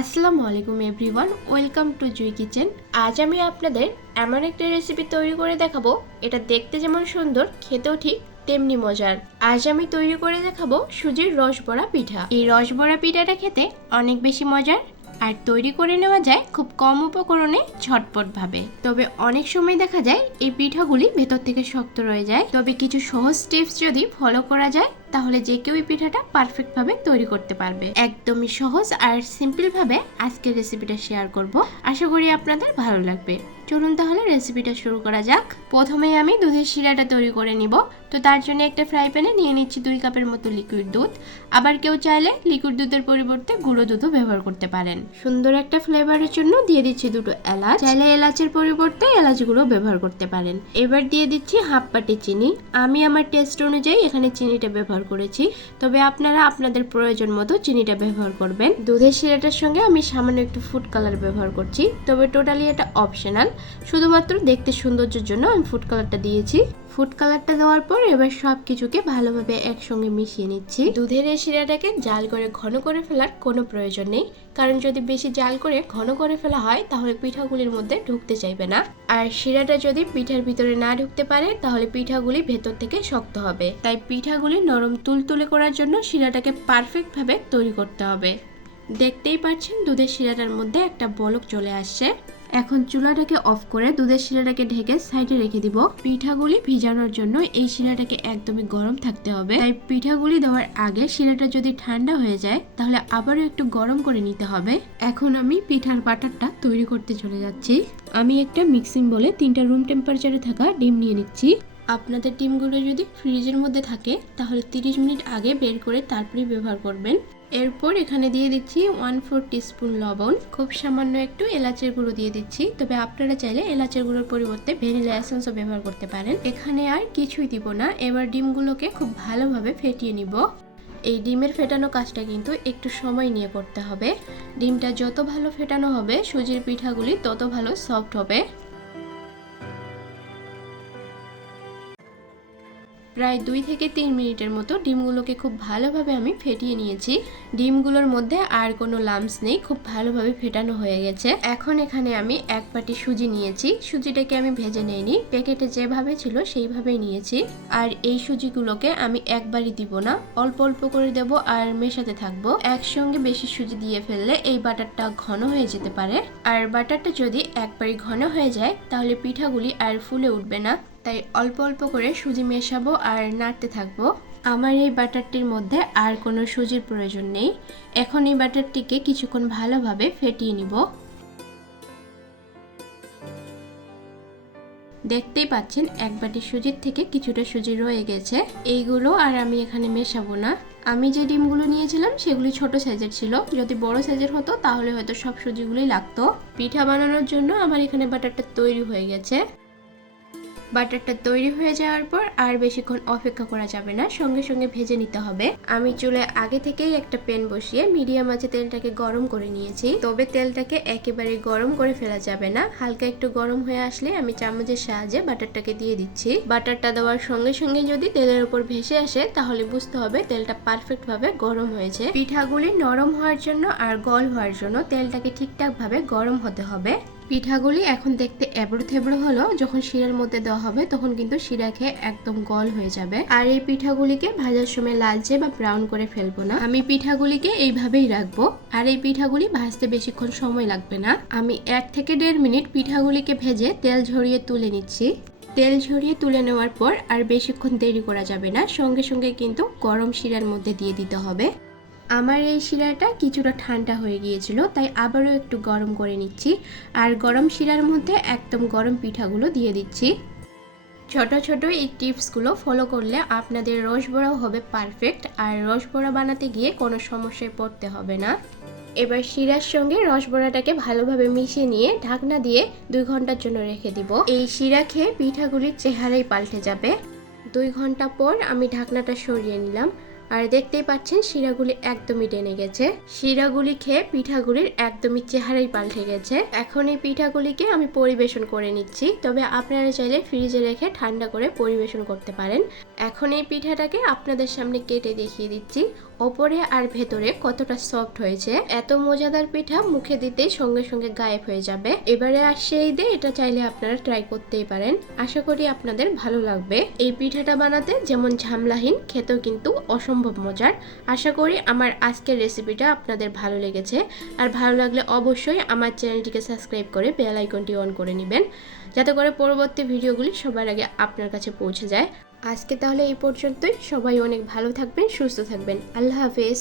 আসসালামু আলাইকুম everyone, welcome to Jui kitchen. আজ আমি আপনাদের এমন একটা রেসিপি তৈরি করে দেখাবো, এটা দেখতে যেমন সুন্দর, খেতেও ঠিক তেমনি মজার। আজ আমি তৈরি করে দেখাবো সুজির রসবড়া পিঠা। এই রসবড়া পিঠাটা খেতে অনেক বেশি মজার আর তৈরি করে নেওয়া যায় খুব কম উপকরণে ঝটপট ভাবে। তবে অনেক সময় দেখা যায় এই পিঠাগুলি ভেতর থেকে শক্ত রয়ে যায়। তবে কিছু সহজ টিপস যদি ফলো করা যায় তাহলে যে কেউ এই পিঠাটা পারফেক্ট ভাবে তৈরি করতে পারবে। একদমই সহজ আর সিম্পল ভাবে আজকের রেসিপিটা শেয়ার করব, আশা করি আপনাদের ভালো লাগবে। চলুন তাহলে রেসিপিটা শুরু করা যাক। প্রথমেই আমি দুধের শিরাটা তৈরি করে নিব। তো তার জন্য একটা ফ্রাই প্যানে নিয়ে নিচ্ছি 2 কাপের মতো লিকুইড দুধ। আবার কেউ চাইলে লিকুইড দুধের পরিবর্তে গুঁড়ো দুধও ব্যবহার করতে পারেন। সুন্দর একটা ফ্লেভারের জন্য দিয়ে দিচ্ছি 2টো এলাচ, চাইলে এলাচের পরিবর্তে এলাচ গুঁড়ো ব্যবহার করতে পারেন। এবার দিয়ে দিচ্ছি হাফ বাটি চিনি। আমি আমার টেস্ট অনুযায়ী এখানে চিনিটা ব্যবহার করেছি, তবে আপনারা আপনাদের প্রয়োজন মতো চিনিটা ব্যবহার করবেন। দুধের শিরাটার সঙ্গে আমি সামান্য একটু ফুড কালার ব্যবহার করছি, তবে টোটালি এটা অপশনাল, শুধুমাত্র দেখতে সৌন্দর্যের জন্য আমি ফুড কালারটা দিয়েছি। ফুড কালারটা দেওয়ার পর এবার সব কিছুকে ভালোভাবে একসঙ্গে মিশিয়ে নিচ্ছি। দুধের এই শিরাটাকে জাল করে ঘন করে ফেলার কোনো প্রয়োজন নেই, কারণ যদি বেশি জাল করে ঘন করে ফেলা হয় তাহলে পিঠাগুলির মধ্যে ঢুকতে চাইবে না। আর শিরাটা যদি পিঠার ভিতরে না ঢুকতে পারে তাহলে পিঠাগুলি ভেতর থেকে শক্ত হবে। তাই পিঠাগুলি নরম তুলতুলে করার জন্য শিরাটাকে পারফেক্ট ভাবে তৈরি করতে হবে। দেখতেই পাচ্ছেন দুধের শিরাটার মধ্যে একটা বলক চলে আসছে। এখন চুলাটাকে অফ করে দুধের শিরাটাকে ঢেকে সাইডে রেখে দিব। পিঠাগুলি ভিজানোর জন্য এই শিরাটাকে একদমই গরম থাকতে হবে, তাই পিঠাগুলি দেওয়ার আগে শিরাটা যদি ঠান্ডা হয়ে যায় তাহলে আবারও একটু গরম করে নিতে হবে। এখন আমি পিঠার বাটারটা তৈরি করতে চলে যাচ্ছি। আমি একটা মিক্সিং বলে 3টা রুম টেম্পারেচারে থাকা ডিম নিয়ে নিচ্ছি। আপনাদের ডিমগুলো যদি ফ্রিজের মধ্যে থাকে তাহলে 30 মিনিট আগে বের করে তারপরে ব্যবহার করবেন। এরপর এখানে দিয়ে দিচ্ছি 1/4 টিস্পুন লবণ, খুব সামান্য একটু এলাচের গুঁড়ো দিয়ে দিচ্ছি, তবে আপনারা চাইলে এলাচের গুঁড়োর পরিবর্তে ভ্যানিলা এসেন্সও ব্যবহার করতে পারেন। এখানে আর কিছুই দিব না। এবার ডিমগুলোকে খুব ভালোভাবে ফেটিয়ে নিব। এই ডিমের ফেটানো কাজটা কিন্তু একটু সময় নিয়ে করতে হবে। ডিমটা যত ভালো ফেটানো হবে সুজির পিঠাগুলি তত ভালো সফট হবে। প্রায় 2 থেকে 3 মিনিটের মতো ডিমগুলোকে খুব ভালোভাবে আমি ফেটিয়ে নিয়েছি। ডিমগুলোর মধ্যে আর কোনো লাম্পস নেই, খুব ভালোভাবে ফেটানো হয়ে গেছে। এখন এখানে আমি 1 বাটি সুজি নিয়েছি। সুজিটাকে আমি ভেজে নেইনি, প্যাকেটে যেভাবে ছিল সেইভাবেই নিয়েছি। আর এই সুজিগুলোকে আমি একবারই দিব না, অল্প অল্প করে দেব আর মেশাতে থাকবো। একসঙ্গে বেশি সুজি দিয়ে ফেললে এই বাটারটা ঘন হয়ে যেতে পারে, আর বাটারটা যদি একবারই ঘন হয়ে যায় তাহলে পিঠাগুলি আর ফুলে উঠবে না। তাই অল্প অল্প করে সুজি মেশাবো আর নাড়তে থাকবো। আমার এই বাটারটির মধ্যে আর কোনো সুজির প্রয়োজন নেই। এখন এই বাটারটিকে কিছুক্ষণ ভালোভাবে ফেটিয়ে নিব। দেখতেই পাচ্ছেন 1 বাটি সুজির থেকে কিছুটা সুজি রয়ে গেছে। এইগুলো আর আমি এখানে মেশাবো না। আমি যে ডিমগুলো নিয়েছিলাম সেগুলি ছোট সাইজের ছিল, যদি বড় সাইজের হতো তাহলে হয়তো সব সুজিগুলোই লাগতো। পিঠা বানানোর জন্য আমার এখানে বাটারটা তৈরি হয়ে গেছে। বাটারটা তৈরি হয়ে যাওয়ার পর আর বেশিক্ষণ অপেক্ষা করা যাবে না, সঙ্গে সঙ্গে ভেজে নিতে হবে। আমি চুলায় আগে থেকেই একটা প্যান বসিয়ে মিডিয়াম আঁচে তেলটাকে গরম করে নিয়েছি, তবে তেলটাকে একেবারে গরম করে ফেলা যাবে না। হালকা একটু গরম হয়ে আসলে আমি চামচের সাহায্যে বাটারটাকে দিয়ে দিচ্ছি। বাটারটা দেওয়ার সঙ্গে সঙ্গে যদি তেলের উপর ভেসে আসে তাহলে বুঝতে হবে তেলটা পারফেক্ট ভাবে গরম হয়েছে। পিঠাগুলি নরম হওয়ার জন্য আর গল হওয়ার জন্য তেলটাকে ঠিকঠাক ভাবে গরম হতে হবে। পিঠাগুলি এখন দেখতে এবড়ো থেবড়ো হলো, যখন শিরার মধ্যে দেওয়া হবে তখন কিন্তু শিরা খেয়ে একদম গল হয়ে যাবে। আর এই পিঠাগুলিকে ভাজার সময় লালচে বা ব্রাউন করে ফেলবো না, আমি পিঠাগুলিকে এইভাবেই রাখবো। আর এই পিঠাগুলি ভাজতে বেশিক্ষণ সময় লাগবে না। আমি 1 থেকে 1.5 মিনিট পিঠাগুলিকে ভেজে তেল ঝরিয়ে তুলে নিচ্ছি। তেল ঝরিয়ে তুলে নেওয়ার পর আর বেশিক্ষণ দেরি করা যাবে না, সঙ্গে সঙ্গে কিন্তু গরম শিরার মধ্যে দিয়ে দিতে হবে। আমার এই শিরাটা কিছুটা ঠান্ডা হয়ে গিয়েছিল, তাই আবারও একটু গরম করে নিচ্ছি। আর গরম শিরার মধ্যে একদম গরম পিঠাগুলো দিয়ে দিচ্ছি। ছোট ছোট এই টিপসগুলো ফলো করলে আপনাদের রসবড়াও হবে পারফেক্ট, আর রসবড়া বানাতে গিয়ে কোনো সমস্যায় পড়তে হবে না। এবার শিরার সঙ্গে রসবড়াটাকে ভালোভাবে মিশিয়ে নিয়ে ঢাকনা দিয়ে 2 ঘন্টার জন্য রেখে দিব। এই শিরা খেয়ে পিঠাগুলির চেহারাই পাল্টে যাবে। 2 ঘন্টা পর আমি ঢাকনাটা সরিয়ে নিলাম, আর দেখতেই পাচ্ছেন শিরাগুলি একদমই টেনে গেছে। শিরাগুলি খেয়ে পিঠাগুলির একদমই চেহারাই পাল্টে গেছে। এখন এই পিঠাগুলিকে আমি পরিবেশন করে নিচ্ছি, তবে আপনারা চাইলে ফ্রিজে রেখে ঠান্ডা করে পরিবেশন করতে পারেন। এখন এই পিঠাটাকে আপনাদের সামনে কেটে দেখিয়ে দিচ্ছি ওপরে আর ভেতরে কতটা সফট হয়েছে। এত মজাদার পিঠা মুখে দিতেই সঙ্গে সঙ্গে গায়েব হয়ে যাবে। এবারে আসছে ঈদে, এটা চাইলে আপনারা ট্রাই করতেই পারেন, আশা করি আপনাদের ভালো লাগবে। এই পিঠাটা বানাতে যেমন ঝামেলাহীন, খেতেও কিন্তু অসম্ভব মজার। আশা করি আমার আজকের রেসিপিটা আপনাদের ভালো লেগেছে। আর ভালো লাগলে অবশ্যই আমার চ্যানেলটিকে সাবস্ক্রাইব করে বেল আইকনটি অন করে নেবেন, যাতে করে পরবর্তী ভিডিওগুলি সবার আগে আপনার কাছে পৌঁছে যায়। আজকে তাহলে এই পর্যন্তই। সবাই অনেক ভালো থাকবেন, সুস্থ থাকবেন। আল্লাহ হাফেজ।